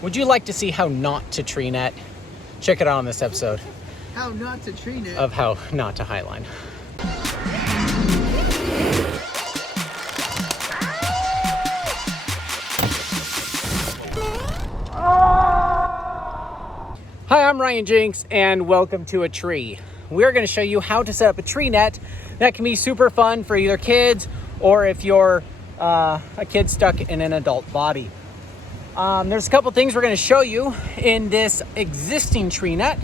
Would you like to see how not to tree net? Check it out on this episode How not to tree net. of how not to highline. Hi, I'm Ryan Jinks, and welcome to A Tree. We're going to show you how to set up a tree net that can be super fun for either kids or if you're a kid stuck in an adult body. There's a couple things we're going to show you in this existing tree net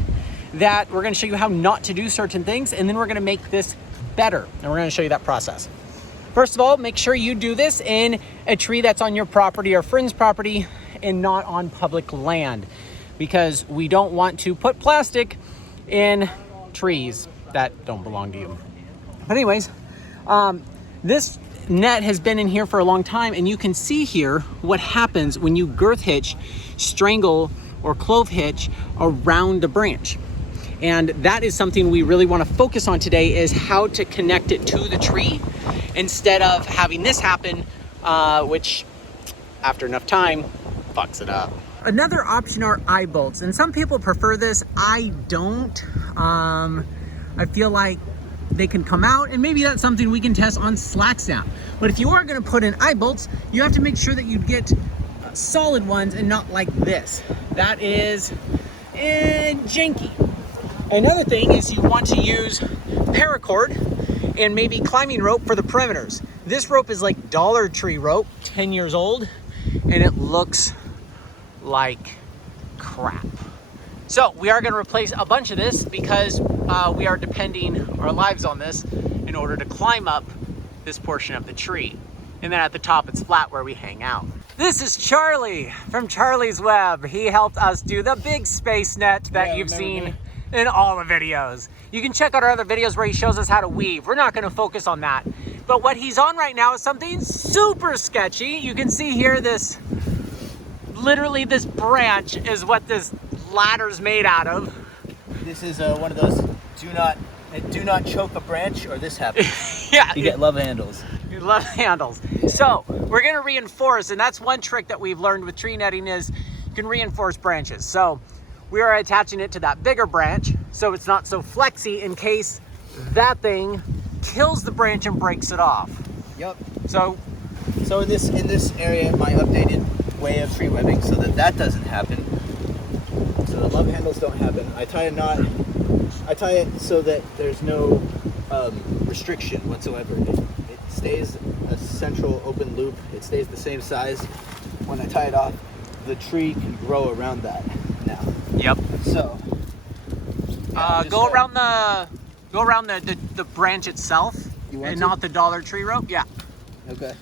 that we're going to show you how not to do certain things, and then we're going to make this better, and we're going to show you that process. First of all, make sure you do this in a tree that's on your property or friend's property and not on public land, because we don't want to put plastic in trees that don't belong to you. But anyways, this net has been in here for a long time, and you can see here what happens when you girth hitch, strangle, or clove hitch around a branch. And that is something we really want to focus on today, is how to connect it to the tree instead of having this happen, which after enough time fucks it up. Another option are eye bolts, and some people prefer this. I don't. I feel like they can come out, and maybe that's something we can test on slack snap. But if you are going to put in eye bolts, you have to make sure that you get solid ones and not like this. That is janky. Another thing is you want to use paracord and maybe climbing rope for the perimeters. This rope is like Dollar Tree rope, 10 years old, and it looks like crap. So we are going to replace a bunch of this because we are depending our lives on this in order to climb up this portion of the tree. And then at the top it's flat where we hang out. This is Charlie from Charlie's Web. He helped us do the big space net that you've seen in all the videos. You can check out our other videos where he shows us how to weave. We're not going to focus on that. But what he's on right now is something super sketchy. You can see here this, literally this branch is what this ladder's made out of. This is one of those do not choke a branch or this happens. Yeah. You get love handles. You love handles. So we're going to reinforce, and that's one trick that we've learned with tree netting is you can reinforce branches. So we are attaching it to that bigger branch so it's not so flexy in case that thing kills the branch and breaks it off. Yep. So in this area, my updated way of tree webbing so that doesn't happen. So the love handles don't happen. I tie a knot. I tie it so that there's no restriction whatsoever. It stays a central open loop. It stays the same size. When I tie it off, the tree can grow around that now. Yep. So go around the branch itself and not the Dollar Tree rope. Yeah. Okay.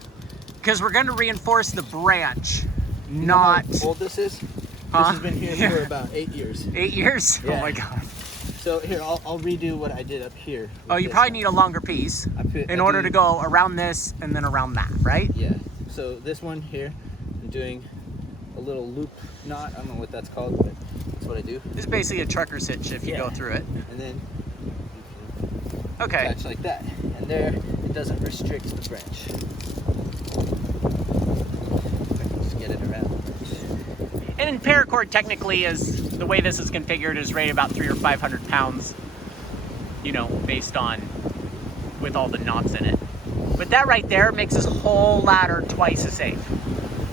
Because we're going to reinforce the branch, You not. know how old this is? Huh? This has been here for about 8 years. 8 years? Yeah. Oh my god. So here, I'll redo what I did up here. Oh, you probably need a longer piece in order to go around this and then around that, right? Yeah. So this one here, I'm doing a little loop knot. I don't know what that's called, but that's what I do. This is basically a trucker's hitch if you go through it. And then Okay. attach like that. And there, it doesn't restrict the branch. Just get it around. And in paracord, technically, is the way this is configured is rated about 300 or 500 pounds, you know, based on with all the knots in it. But that right there makes this whole ladder twice as safe,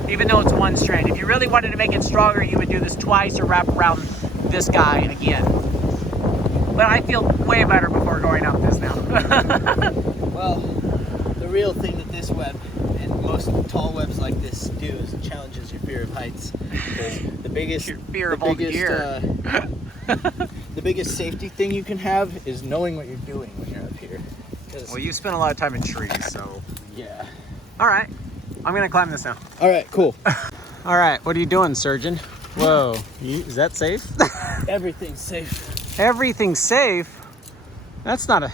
even though it's one strand. If you really wanted to make it stronger, you would do this twice or wrap around this guy again. But I feel way better before going up this now. Well, the real thing that this web and most tall webs like this do is it challenges your fear of heights. Because the biggest the biggest safety thing you can have is knowing what you're doing when you're up here. Well, you spend a lot of time in trees, so. Yeah. All right, I'm gonna climb this now. All right, cool. All right, what are you doing, surgeon? Whoa, is that safe? Everything's safe. Everything's safe? That's not a...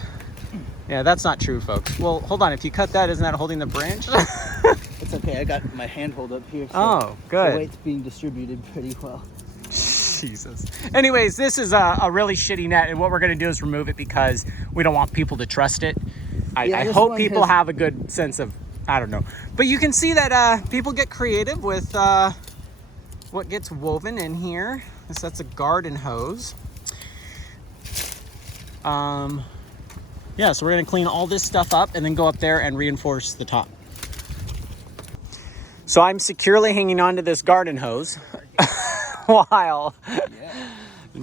Yeah, that's not true, folks. Well, hold on. If you cut that, isn't that holding the branch? It's okay. I got my handhold up here. So oh, good. The weight's being distributed pretty well. Jesus. Anyways, this is a really shitty net, and what we're going to do is remove it because we don't want people to trust it. I hope people have a good sense of, I don't know. But you can see that people get creative with what gets woven in here. That's a garden hose. Yeah, so we're gonna clean all this stuff up and then go up there and reinforce the top. So I'm securely hanging on to this garden hose while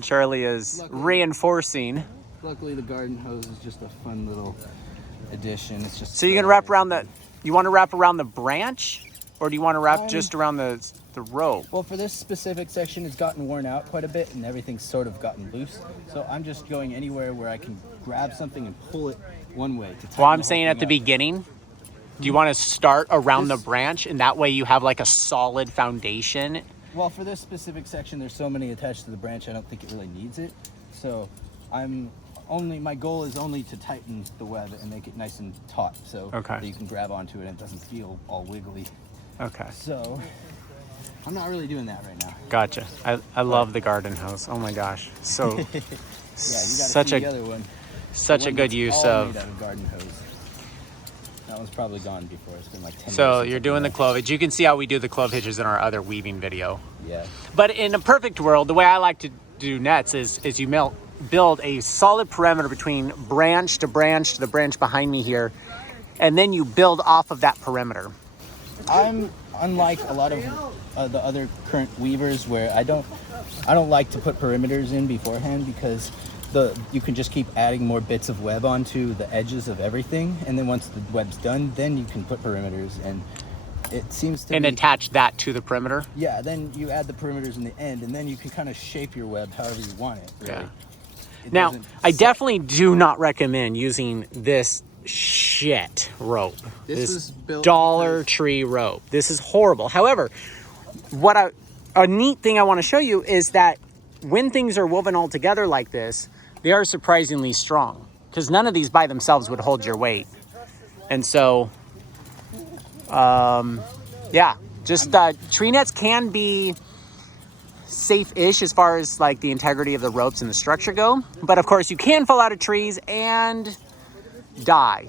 Charlie is reinforcing. Luckily, the garden hose is just a fun little addition. It's just so you can wrap around the, you want to wrap around the branch, or do you want to wrap just around the rope? Well, for this specific section, it's gotten worn out quite a bit and everything's sort of gotten loose. So I'm just going anywhere where I can grab something and pull it one way. Well, I'm saying at the beginning, do you want to start around the branch, and that way you have like a solid foundation? Well, for this specific section, there's so many attached to the branch, I don't think it really needs it. So my goal is only to tighten the web and make it nice and taut, so that you can grab onto it and it doesn't feel all wiggly. Okay. So I'm not really doing that right now. Gotcha. I love the garden hose. Oh my gosh. So yeah, you got such the other one. Such a good use of. Made out of garden hose. That one's probably gone before. It's been like 10 years. So you're doing the clove hitch. You can see how we do the clove hitches in our other weaving video. Yeah. But in a perfect world, the way I like to do nets is you build a solid perimeter between branch to branch to the branch behind me here, and then you build off of that perimeter. I'm unlike a lot of the other current weavers where I don't like to put perimeters in beforehand, because you can just keep adding more bits of web onto the edges of everything, and then once the web's done, then you can put perimeters, and it seems to attach that to the perimeter. Yeah, then you add the perimeters in the end, and then you can kind of shape your web however you want it. Really. Yeah. Now, I definitely do not recommend using this shit rope. This was built Dollar Tree rope. This is horrible. However, a neat thing I want to show you is that when things are woven all together like this, they are surprisingly strong, because none of these by themselves would hold your weight. And so, yeah, just tree nets can be safe-ish as far as like the integrity of the ropes and the structure go, but of course you can fall out of trees and die.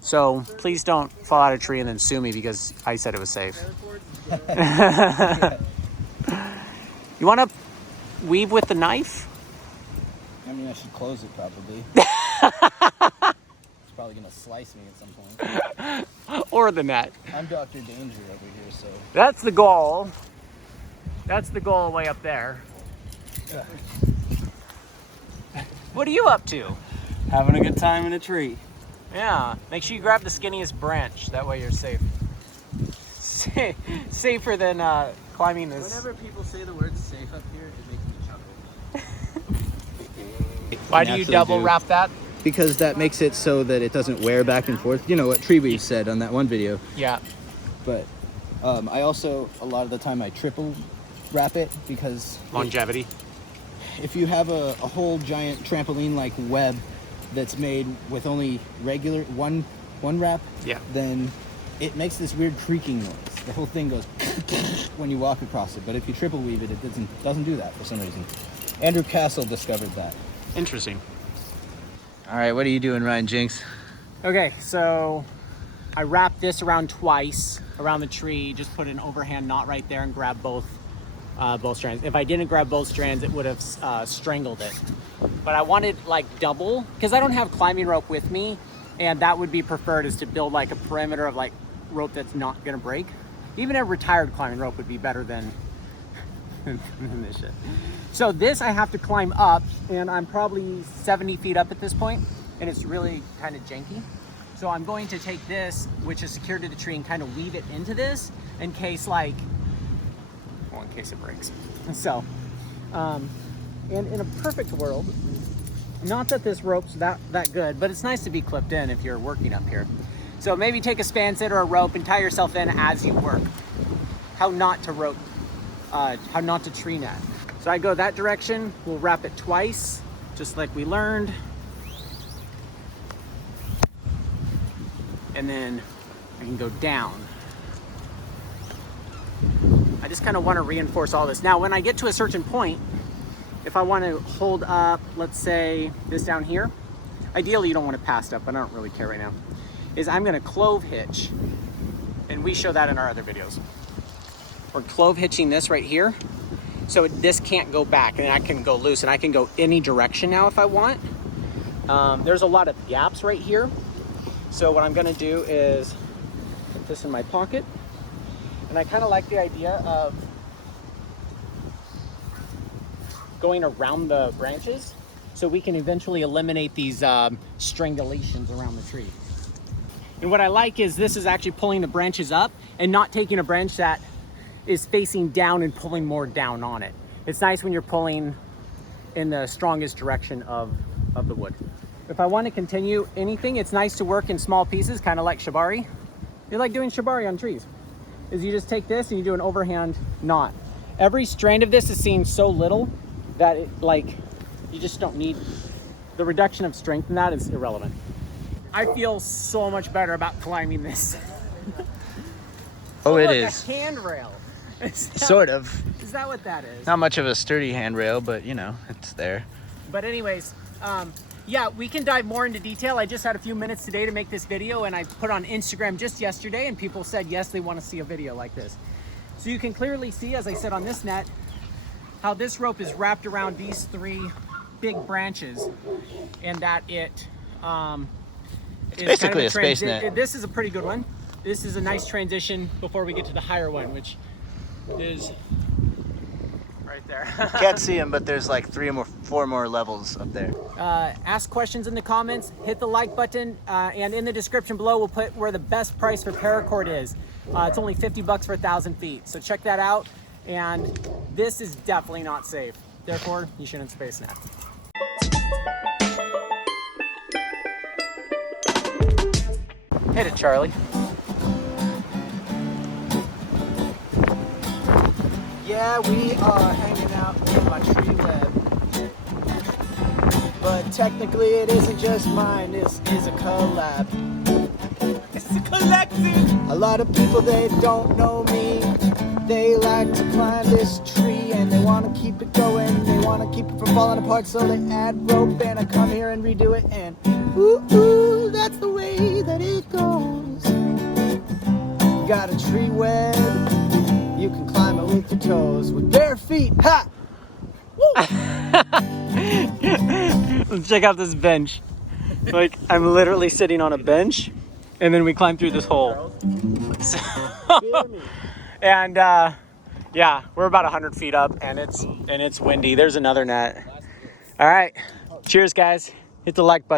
So please don't fall out of a tree and then sue me because I said it was safe. You want to weave with the knife? I mean, I should close it probably. It's probably gonna slice me at some point. Or the net. I'm Dr. Danger over here, so. That's the goal. That's the goal way up there. What are you up to? Having a good time in a tree. Yeah, make sure you grab the skinniest branch. That way you're safe. Safer than climbing this. Whenever people say the word safe up here, it makes me chuckle. Why do you double wrap that? Because that makes it so that it doesn't wear back and forth. You know what Tree Weave said on that one video. Yeah. But I also, a lot of the time, I triple wrap it, because longevity. If you have a whole giant trampoline-like web that's made with only regular one wrap, then it makes this weird creaking noise. The whole thing goes when you walk across it. But if you triple weave it, it doesn't do that for some reason. Andrew Castle discovered that. Interesting. All right, what are you doing, Ryan Jinx? Okay, so I wrapped this around twice around the tree. Just put an overhand knot right there and grab both strands. If I didn't grab both strands, it would have strangled it. But I wanted like double, because I don't have climbing rope with me, and that would be preferred, is to build like a perimeter of like rope that's not gonna break. Even a retired climbing rope would be better than this shit. So this I have to climb up, and I'm probably 70 feet up at this point, and it's really kind of janky. So I'm going to take this, which is secured to the tree, and kind of weave it into this in case in case it breaks. So, and in a perfect world, not that this rope's that good, but it's nice to be clipped in if you're working up here. So maybe take a span set or a rope and tie yourself in as you work. How not to tree net. So I go that direction, we'll wrap it twice, just like we learned. And then I can go down. I just kind of want to reinforce all this. Now, when I get to a certain point, if I want to hold up, let's say this down here, ideally you don't want to pass up, but I don't really care right now, is I'm going to clove hitch. And we show that in our other videos. We're clove hitching this right here. So this can't go back, and I can go loose, and I can go any direction now if I want. There's a lot of gaps right here. So what I'm gonna do is put this in my pocket. And I kind of like the idea of going around the branches so we can eventually eliminate these strangulations around the tree. And what I like is this is actually pulling the branches up and not taking a branch that is facing down and pulling more down on it. It's nice when you're pulling in the strongest direction of the wood. If I want to continue anything, it's nice to work in small pieces, kind of like shibari. You like doing shibari on trees, is you just take this and you do an overhand knot. Every strand of this is seen so little that you just don't need, the reduction of strength in that is irrelevant. I feel so much better about climbing this. Oh, it look, is. A handrail. Sort of. Is that what that is? Not much of a sturdy handrail, but you know, it's there. But anyways, yeah, we can dive more into detail. I just had a few minutes today to make this video, and I put on Instagram just yesterday, and people said, yes, they want to see a video like this. So you can clearly see, as I said on this net, how this rope is wrapped around these 3 big branches, and that it is basically kind of a space net. This is a pretty good one. This is a nice transition before we get to the higher one, which is right there. Can't see them, but there's like 4 more levels up there. Ask questions in the comments, hit the like button, and in the description below we'll put where the best price for paracord is. It's only 50 bucks for 1,000 feet, so check that out. And this is definitely not safe. Therefore, you shouldn't space net. Hit it, Charlie. Yeah, we are hanging out in my tree web. But technically it isn't just mine, this is a collab. It's a collective! A lot of people, they don't know me. They like to climb this tree and they want to keep it going. They want to keep it from falling apart, so they add rope and I come here and redo it. And ooh, ooh, that's the way that it goes. Got a tree web, you can climb it with your toes, with bare feet, ha! Let's check out this bench. Like, I'm literally sitting on a bench, and then we climb through this hole. And yeah, we're about 100 feet up, and it's windy. There's another net. All right, cheers, guys. Hit the like button.